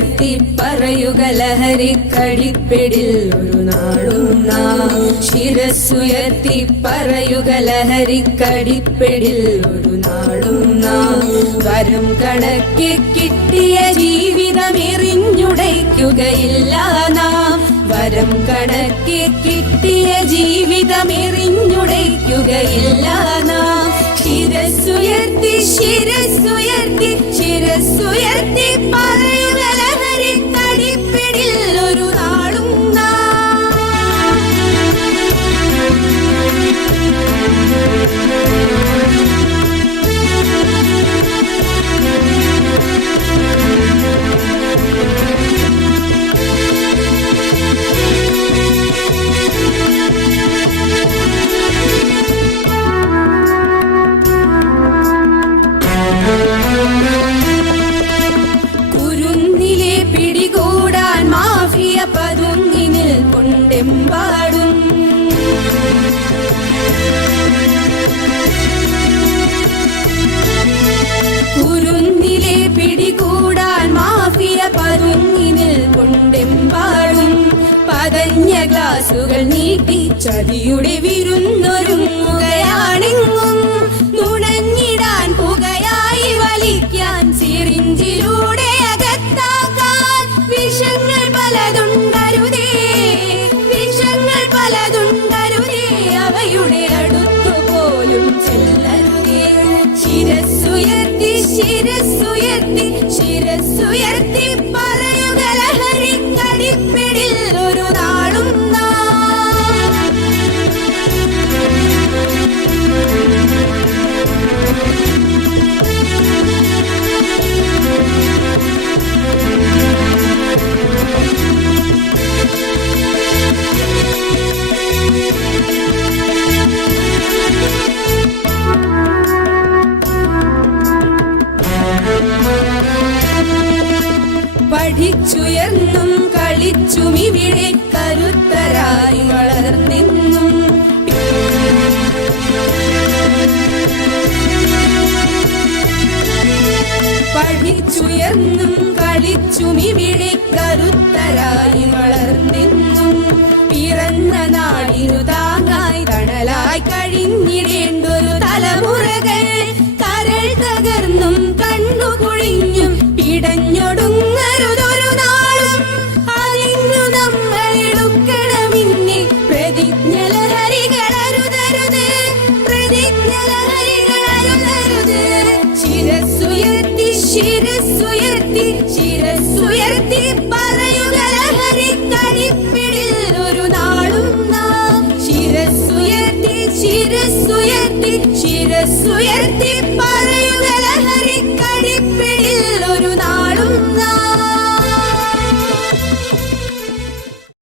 ശിരസ്സുയർത്തി പറയുക ലഹരിക്കടിപ്പിടിൽ ഒരു നാളും നാം. ശിരസ്സുയർത്തി പറയുക ലഹരിക്കടിപ്പിടിൽ ഒരു നാളും നാം. വരം കണക്കെ കിട്ടിയ ജീവിതം എറിഞ്ഞുടയ്ക്കുകയില്ല നാം. വരം കണക്കെ കിട്ടിയ ജീവിതം എറിഞ്ഞുടയ്ക്കുകയില്ല നാം. ശിരസ്സുയർത്തി ശിരസ്സുയർത്തി ശിരസ്സുയർത്തി പറയുക ലഹരിക്കടിപ്പിടിൽ ഒരു നാളും കുരുന്നിലെ പിടികൂടാൻ മാഫിയ പതുങ്ങി നിൽക്കൊണ്ടെമ്പാടും. കുരുന്നിലെ പിടികൂടാൻ മാഫിയ പതുങ്ങി നിൽക്കൊണ്ടെമ്പാടും. പതഞ്ഞ ഗ്ലാസുകൾ നീട്ടി ചതിയുടെ വിരുന്നൊരുങ്ങുകയാണെങ്ങും. നുണഞ്ഞിടാൻ പുകയായി വലിക്കാൻ സിറിഞ്ചിലൂടെ അകത്താക്കാൻ വിഷങ്ങൾ പലതുണ്ടരുതേ. വിഷങ്ങൾ പലതുണ്ടരുതേ, അവയുടെ അടുത്തുപോലും ചെല്ലരുതേ. ശിരസ്സുയർത്തി ശിരസ്സുയർത്തി ശിരസ്സുയർത്തി പറയുക ലഹരിക്കടിപ്പിടിൽ ഒരു നാളും പഠിച്ചുയർന്നും കളിച്ചും ഇവിടെ കരുത്തരായി വളർന്നെന്നും. പഠിച്ചുയർന്നും കളിച്ചും ഇവിടെ കരുത്തരായി വളർന്നെന്നും. പിറന്ന നാടിനു താങ്ങായി തണലായി കഴിഞ്ഞിടേണ്ടൊരു തലമുറകൾ കരൾ തകർന്നും കണ്ണു കുഴിഞ്ഞും പിടഞ്ഞൊടുങ്ങരുതൊരു നാളും. അതിന്നു നമ്മൾ എടുക്കണമിന്നെ പ്രതിജ്ഞ ലഹരികളരുതരുത്. പ്രതിജ്ഞ ലഹരികളരുതരുത്. ശിരസ്സുയർത്തി ശിരസ്സുയർത്തി ശിരസ്സുയർത്തി പറയുക ലഹരിക്കടിപ്പിടിൽ ഒരു നാളും നാം. ശിരസ്സുയർത്തി ശിരസ്സുയർത്തി ശിരസ്സുയർത്തി പറയുക